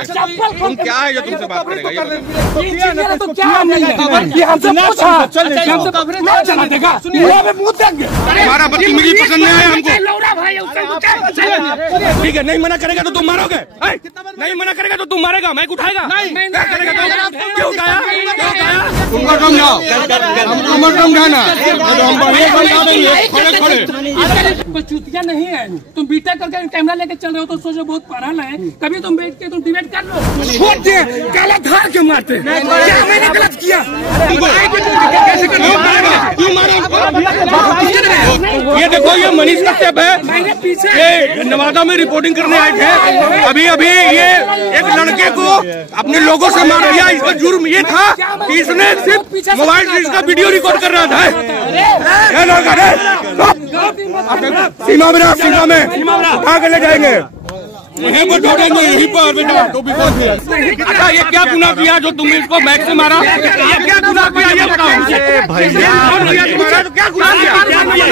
तुम क्या है जो तुमसे बात करेगा? तो क्या हमारा बदतमीजी पसंद नहीं है हमको। ठीक है, नहीं मना करेगा तो तुम मारोगे, नहीं मना करेगा तो तुम मारेगा, माइक उठाएगा, क्यों उठाया? तुमको समझाओ, हमको मत समझाना। कोई चुतिया नहीं है, तुम बीटेक करके कैमरा लेके चल रहे हो तो सोचो बहुत पढ़ा है। कभी तुम बैठ के तुम डिबेट कर लो, छोड़ दे काला धार के मारते। क्या मैंने गलत किया? ये देखो, ये मनीष कश्यप है, ये नवादा में रिपोर्टिंग करने आए थे। अभी अभी ये एक लड़के को अपने लोगों से मार दिया। इसका जुर्म ये था कि इसने सिर्फ मोबाइल से इसका वीडियो रिकॉर्ड कर रहा था। सीमा में उठा के ले जाएंगे, यहीं पर छोड़ेंगे, यहीं पर बेटा। अच्छा, ये क्या गुनाह किया जो तुमने इसको बैग से मारा? ये क्या गुनाह किया ये बताओ भाई। तो क्या गुनाह किया?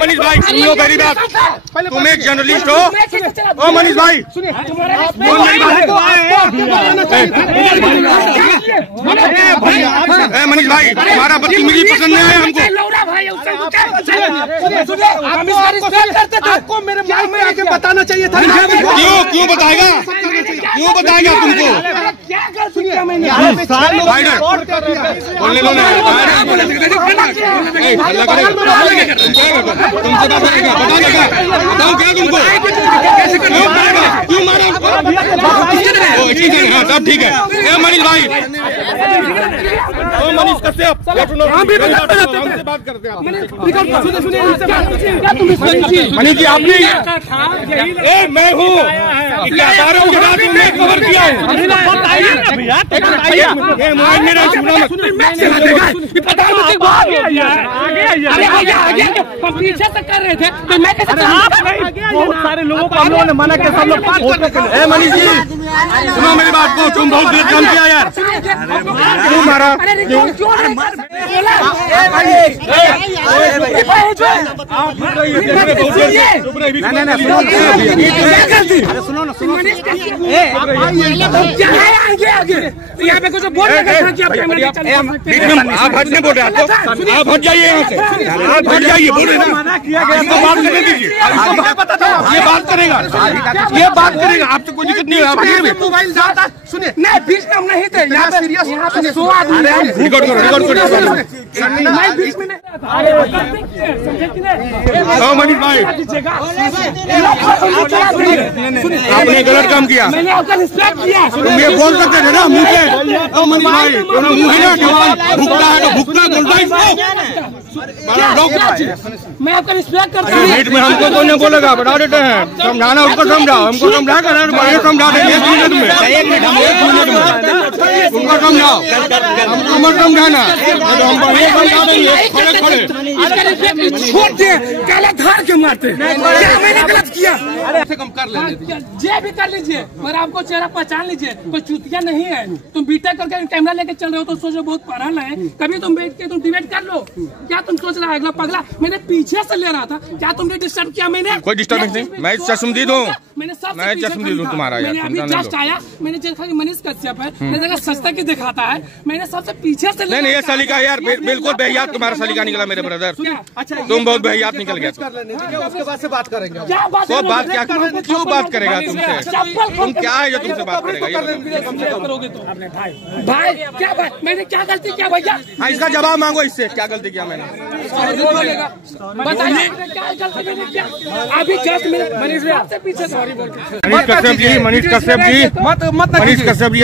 मनीष भाई सुनो मेरी बात, तुम एक जर्नलिस्ट हो। ओ मनीष भाई, मनीष भाई, हमारा बदतमीजी पसंद नहीं है हमको। आपको मेरे माइक में आके बताना चाहिए था। क्यों बताएगा? क्यों बताएगा तुमको? बोलने लो ना, तुमसे बात करेगा, बता देगा, बताओ क्या तुमको? क्यों मारा? हाँ सब ठीक है। मनीष भाई, मनीष कश्यप, हमसे बात करते हैं। मनीष जी, आपने मैं हूँ कवर किया है। पीछे से कर रहे थे तो मैं कैसे? बहुत सारे लोगों को हम लोगों ने मना किया, सब लोग। मनीष जी सुनो मेरी बात को, तुम बहुत गलत काम किया यार। क्यों मारा? सुनो ना, यहाँ पे कुछ बोल आप हटने बोल रहे, आप हट जाइए यहाँ से, आप हट जाइए, बोल रहे ना। इसको बात करने दीजिए, ये बात करेगा, ये बात करेगा, आपसे कोई दिक्कत नहीं है। मोबाइल ज्यादा सुनिए, नहीं बीच में हम नहीं थे, यहाँ पे सो आदमी रिकॉर्ड करो, रिकॉर्ड करो। बीच में नहीं। मनीष भाई, आपने गलत काम किया। मैंने आपका रिस्पेक्ट किया। तुम ये बोल सकते थे ना मुँह से। मनीष भाई, मुँह है ना, भुगता है तो भुगता बोलता है। मैं आपका रिस्पेक्ट करता हूँ। मीट में हमको कोई नहीं बोलेगा, बता देते हैं। समझाना उसको समझाओ, हमको समझा कर समझा देंगे 1 मिनट में, 1 मिनट में उनको समझाओ, हमको मत समझाना। छोड़ दे काला धार के मारते। क्या मैंने गलत किया? कम कर लेंगे, जे भी कर लीजिए, मगर आपको चेहरा पहचान लीजिए। कोई चुतिया नहीं है, तुम बीटेक करके कैमरा लेके चल रहे हो तो सोचो बहुत पढ़ा है। कभी तुम बैठ के तुम डिबेट कर लो। क्या तुम सोच रहा है अगला पगला? मैंने पीछे से ले रहा था, क्या तुमने डिस्टर्ब किया? मैंने कोई डिस्टर्ब नहीं, मैं चश्मदीद हूँ, मैंने मैं चश्मदीद हूँ तुम्हारा यार। अभी जस्ट आया, मैंने देखा कि मनीष कश्यप है, मैंने देखा सस्ता की दिखाता है, मैंने सबसे पीछे से नहीं, ये सलीका यार बिल्कुल बेहियात तुम्हारा सलीका निकला मेरे ब्रदर। तुम बहुत बेहियात निकल गया। उसके बाद से बात करेंगे। तो बात क्या, क्यों बात करेगा तुमसे? तुम क्या है जो तुमसे बात करेगा? भाई क्या बात, मैंने क्या गलती किया भैया? हाँ, इसका जवाब मांगो, इससे क्या गलती किया मैंने? बताइए क्या गलती मैंने किया? अभी जस्ट मनीष से पीछे मनीष कश्यप जी, मनीष कश्यप जी, मनीष कश्यप जी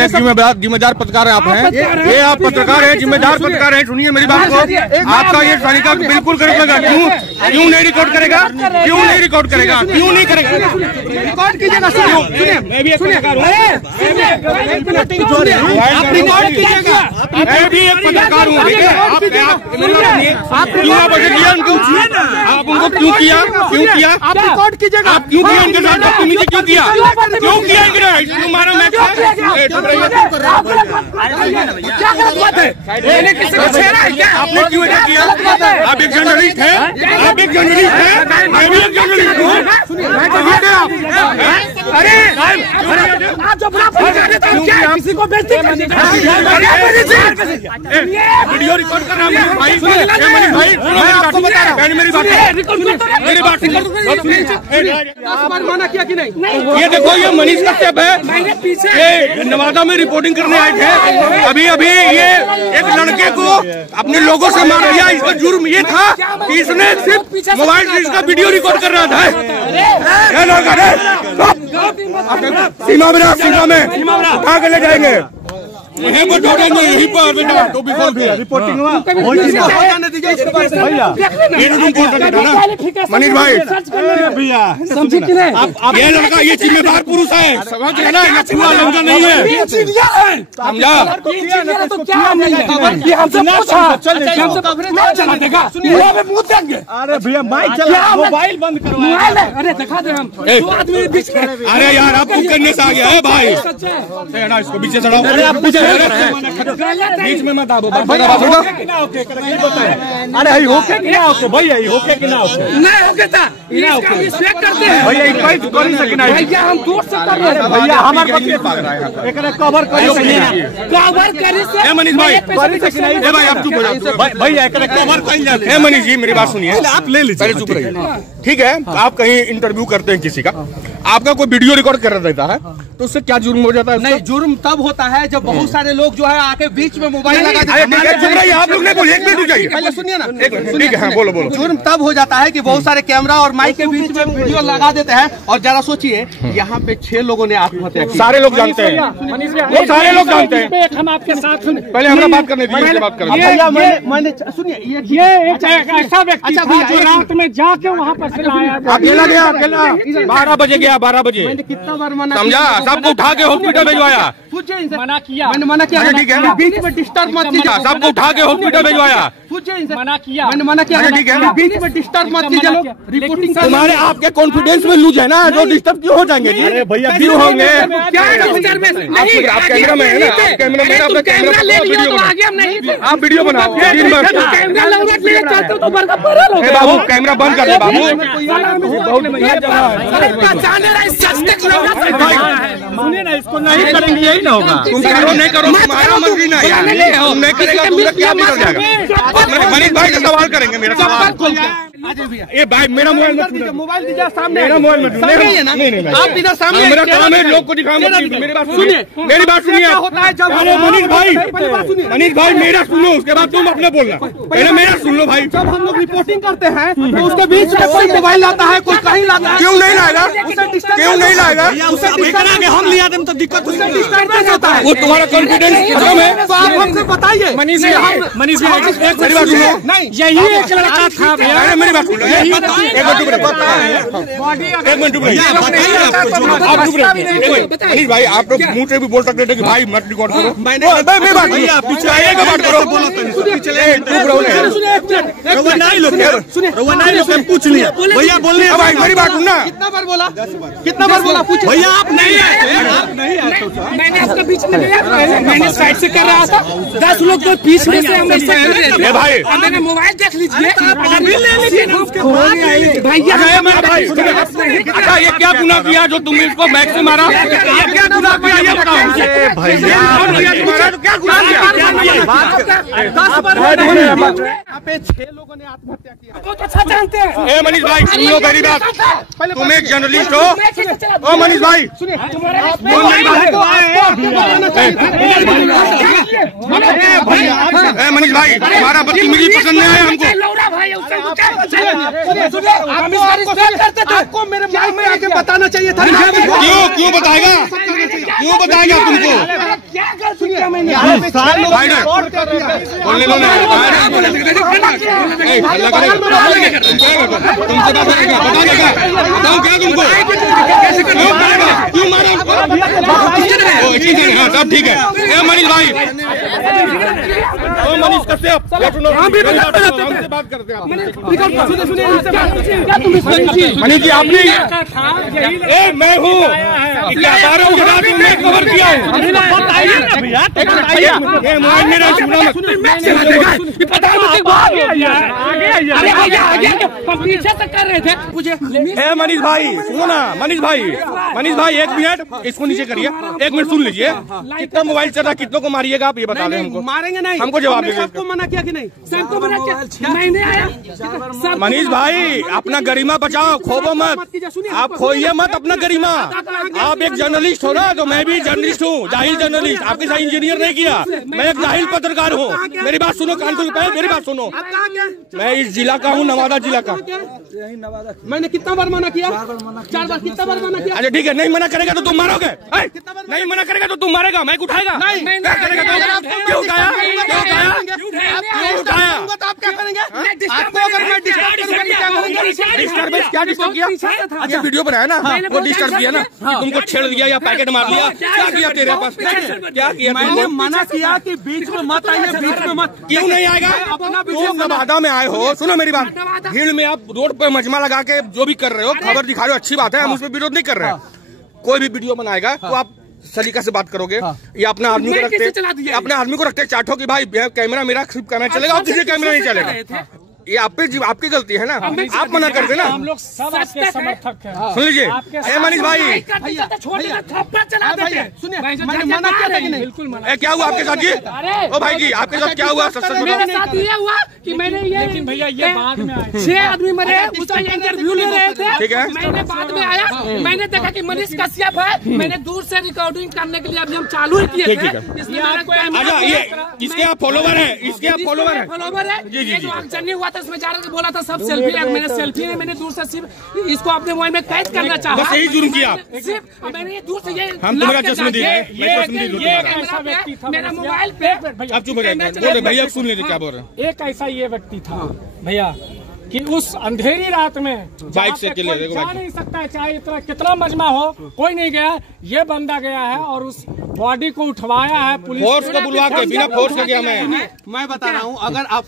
जिम्मेदार पत्रकार आप हैं। ये आप पत्रकार हैं, जिम्मेदार पत्रकार हैं। सुनिए मेरी बात को, आपका ये सलीका बिल्कुल गलत लगा। क्यों नहीं रिकॉर्ड करेगा? क्यों नहीं रिकॉर्ड करेगा? क्यों नहीं करेगा? रिकॉर्ड कीजिएगा, सुनिए, मैं भी एक पत्रकार हूँ, आप रिकॉर्ड कीजिएगा। मैं भी एक पत्रकार हूँ, ठीक है? आप क्यों आप उनको क्यों किया? क्यों किया? आप रिकॉर्ड कीजिएगा। आप क्यों किया? इनके साथ बदतमीजी क्यों किया? क्यों किया? क्यों मारा? मैं क्या गलत बात है? मैंने किसी को छेड़ा है क्या? आपने क्यों ऐसा किया? आप एक जर्नलिस्ट हैं, आप एक जर्नलिस्ट हैं, मैं भी एक जर्नलिस्ट हूँ। अरे आप जो बुरा क्या किसी को बेइज्जती वीडियो रिकॉर्ड कर रहा हूँ भाई, भाई मैं आपको बता रहा हूँ, मेरी बात माना किया कि नहीं? ये देखो, ये मनीष कश्यप है, ये नवादा में रिपोर्टिंग करने आए थे। अभी अभी ये एक लड़के को अपने लोगों से मार दिया। इसका जुर्म ये था कि इसने सिर्फ मोबाइल से इसका वीडियो रिकॉर्ड कर रहा था। सीमा में, सीमा में उठा के ले जाएंगे, वहीं पर ढोड़ेंगे, यहीं पर बेटा। तो भी कौन थे? रिपोर्टिंग मनीष भाई, भैया समझे कि नहीं? ये लड़का ये जिम्मेदार पुरुष है, समझ रहे ना? लड़का नहीं है, समझा? तो क्या हमने ये हमसे पूछा, अरे भैया माइक चला, मोबाइल बंद करो। अरे दिखा दे हम दो आदमी बीच में। अरे यार, आप कुछ करने से आ गया है भाई, ना इसको पीछे चढ़ाओ, बीच में मत आओ। अरे होके कि ना होके भैया, होके कि ना होके? नहीं होके था, इसका रिस्पेक्ट करते हैं भैया, कोई कर नहीं सकना भैया, हम दूर से कर रहे हैं भैया। हमारे कवर करी कवर करे से मनीष भाई, भाई आप चुप हो जाओ भैया, कवर कहीं जाते। मनीष जी मेरी बात सुनिए, आप ले लीजिए, चुप रहिए। ठीक है, आप कहीं इंटरव्यू करते हैं किसी का, आपका कोई वीडियो रिकॉर्ड कर देता है तो उससे क्या जुर्म हो जाता है? नहीं, जुर्म तब होता है जब बहुत सारे लोग जो है आके बीच में मोबाइल लगा देते हैं। आप लोग ने बोले, एक मिनट चाहिए, पहले सुनिए ना, ठीक है, बोलो बोलो। जुर्म तब हो जाता है कि बहुत सारे कैमरा और माइक के बीच में वीडियो लगा देते हैं। और जरा सोचिए, यहाँ पे 6 लोगों ने आत्महत्या की। सारे लोग जानते हैं, वो सारे लोग जानते हैं। हम आपके साथ पहले हमें बात करने दीजिए, उसके बात करें। मैंने सुनिए, ये एक ऐसा व्यक्ति था जो रात में जाके वहाँ पर से लाया। अकेला गया, अकेला 12 बजे गया, 12 बजे। मैंने कितना बार मना, समझा? सबको उठा के हॉस्पिटल भिजवाया, मना किया, मैंने मना किया। ठीक है, बीच में डिस्टर्ब मत कीजिए। सबको उठा के हॉस्पिटल भिजवाया, मना किया, मैंने मना किया। ठीक है, बीच में डिस्टर्ब मत कीजिए। लोग रिपोर्टिंग तुम्हारे आपके कॉन्फिडेंस में लूज है ना, जो डिस्टर्ब क्यों हो जाएंगे जी? अरे भैया, क्यों होंगे? क्या डिस्टर्बेंस? आप कैमरा में है ना, आप कैमरा में, आप कैमरा ले लिया तो आगे हम नहीं थे। आप वीडियो बनाओ, कैमरा लौट ले चाहते हो तो बड़का पड़ा लो। बाबू कैमरा बंद कर दे बाबू। सुनिए ना, इसको नहीं करेंगे, यही ना होगा। तुम करो नहीं करो, तुम्हारा मंत्री ना यार, तुम नहीं करेगा तो क्या बिगड़ जाएगा? मनीष भाई से सवाल करेंगे मेरा सवाल। ये भाई मेरा मोबाइल मोबाइल दीजिए सामने, मेरा मोबाइल में नहीं, आप इधर सामने, मेरा काम है लोग को दिखाऊंगा। मेरी बात सुनिए, मेरी बात सुनिए। होता है जब मनीष भाई मेरा सुनो, उसके बाद तुम अपने बोलना। पहले मेरा सुन लो भाई। जब हम लोग रिपोर्टिंग करते हैं तो उसके बीच में कोई मोबाइल लाता है, कोई कहीं लाता है। क्यों नहीं लाएगा? क्यों नहीं लाएगा? उसे हम लिया तो दिक्कत, उसे डिस्टर्बेंस होता है। वो तुम्हारा कॉन्फिडेंस खत्म है। तो आप हमसे बताइए। मनीष मेरी बात सुनो। नहीं, यही एक लड़का था भैया। मेरी बात सुनो, एक मिनट मनीष भाई, आप लोग मुंह से भी बोल सकते थे कि भाई मत रिकॉर्ड करो। मैं बात पीछे आइए का बात करो। पूछ लिया भैया, बोलने भाई मेरी बात सुनना। कितना बार बोला, कितना बार बोला? पूछ भैया, आप नहीं आए, आप नहीं आए। मैंने इसके बीच में लिया, मैंने साइड से कर रहा था। 10 लोग तो बीच में से भाई मैंने मोबाइल देख लीजिए, भैया। अच्छा ये क्या गुनाह किया जो तुमने इसको बैग से मारा? ये क्या गुनाह किया ये बताओ मुझे। भैया तो क्या गुनाह किया? 10 बार यहाँ पे 6 लोगों ने आत्महत्या किया। बहुत अच्छा जानते हैं। ए मनीष भाई सुनो मेरी बात, तुम एक जर्नलिस्ट हो। ओ मनीष भाई सुनिए, मनीष भाई हमारा बदतमीजी पसंद नहीं आया हमको। आपको मेरे माइक में आके बताना चाहिए था। क्यों बताएगा? क्यों बताएगा तुमको? बोलने लो ना, तुमसे बात करेगा, बता देगा। बताओ क्या तुमको? क्यों मारा? सब ठीक है। ए मनीष भाई, ओ मनीष कश्यप, हमसे बात करते हैं। मनीष जी आपने ए मैं हूँ व्यापारों के साथ मैं कवर किया हूँ। पीछे से कर रहे थे मुझे। मनीष भाई सुनो ना, मनीष भाई एक मिनट इसको नीचे करिए, एक मिनट सुन लीजिए। कितना मोबाइल चल रहा, कितनों को मारिएगा आप ये बता दें हमको। मारेंगे नहीं, हमको जवाब दीजिए। सबको मना किया कि नहीं? सबको मना किया, मैं नहीं आया। मनीष भाई अपना गरिमा बचाओ, खोबो मत, आप खोइए मत अपना गरिमा। आप एक जर्नलिस्ट हो ना, तो मैं भी जर्नलिस्ट हूँ, जाहिल जर्नलिस्ट। आपके साथ इंजीनियर नहीं किया, मैं एक जाहिल पत्रकार हूँ। मेरी बात सुनो, कान खोल पाए मेरी बात सुनो। मैं इस जिला का हूँ, नवादा जिला का। मैंने कितना बार मना किया? 4 बार। कितना बार मना किया? अच्छा ठीक है, नहीं मना करेगा तो तुम मारोगे, नहीं मना करेगा तो तुम मारेगा, मैं उठाएगा। नहीं करेगा तो क्यों उठाया? आप क्या करेंगे? आपको अगर मैं डिस्टर्ब क्या डिस्टर्ब किया? अच्छा वीडियो बनाया ना, वो डिस्टर्ब किया ना, तुमको छेड़ दिया या पैकेट मार दिया, क्या किया तेरे पास? क्या किया? मैंने मना किया कि बीच में मत आइए, बीच में मत। क्यों नहीं आएगा? तुम नवादा में आए हो, सुनो मेरी बात, भीड़ में आप रोड पर मजमा लगा के जो भी कर रहे हो, खबर दिखा रहे हो, अच्छी बात है, हम उसमें विरोध नहीं कर रहे हैं। कोई भी वीडियो बनाएगा तो आप सलीका से बात करोगे। या अपने आदमी को रखते, अपने आदमी को रखते चाटो कि भाई कैमरा मेरा सिर्फ कैमरा चलेगा और किसी कैमरा नहीं चलेगा। ये आपकी गलती है ना, आप मना करते ना। हम लोग सब आपके समर्थक हैं। सुन लीजिए मनीष भाई, सुनिए मैंने मना किया था कि नहीं? बिल्कुल मना। क्या हुआ आपके साथ जी? ओ भाई जी आपके साथ क्या हुआ? मेरे साथ ये हुआ कि मैंने ये, लेकिन भैया ये बाद में आए, 6 आदमी मरे, उसका इंटरव्यू ले रहे थे। ठीक है। मैंने बाद में आया, मैंने देखा कि मनीष कश्यप है, मैंने दूर से रिकॉर्डिंग करने के लिए अभी हम चालू ही किए थे। अच्छा ये इसके आप फॉलोवर है, इसके आप फॉलोवर है? फॉलोवर है जी जी जी। आगजनी हुआ था उसमें जा रहा था, बोला था सब सेल्फी है, मैंने सेल्फी है, मैंने दूर से सिर्फ इसको अपने मोबाइल में कैद करना चाहा। बस यही जुर्म किया सिर्फ मैंने दूर से ये हम तुम्हारा चश्मे दिए, ऐसा व्यक्ति था मेरा मोबाइल पे। अब चुप हो जाए भैया, सुन लीजिए क्या बोल रहे हैं। एक ऐसा ये व्यक्ति था भैया कि उस अंधेरी रात में बाइक से कोई जा नहीं सकता है, चाहे इतना कितना मजमा हो, कोई नहीं गया। ये बंदा गया है और उस बॉडी को उठवाया है, पुलिस फोर्स को बुलवा के, बिना फोर्स के गया। मैं बता रहा हूँ, अगर आप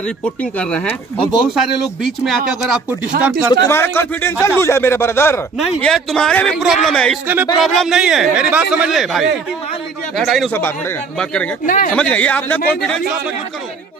रिपोर्टिंग कर रहे हैं और बहुत सारे लोग बीच में आके अगर आपको डिस्टर्ब कर, तो तुम्हारा कॉन्फिडेंशियल लूज है मेरे ब्रदर। नहीं, ये तुम्हारे भी प्रॉब्लम है, इसके में प्रॉब्लम नहीं है। मेरी बात समझ ले भाई, सब बात करेंगे, समझ गए? ये आपने कॉन्फिडेंस मजबूत करो।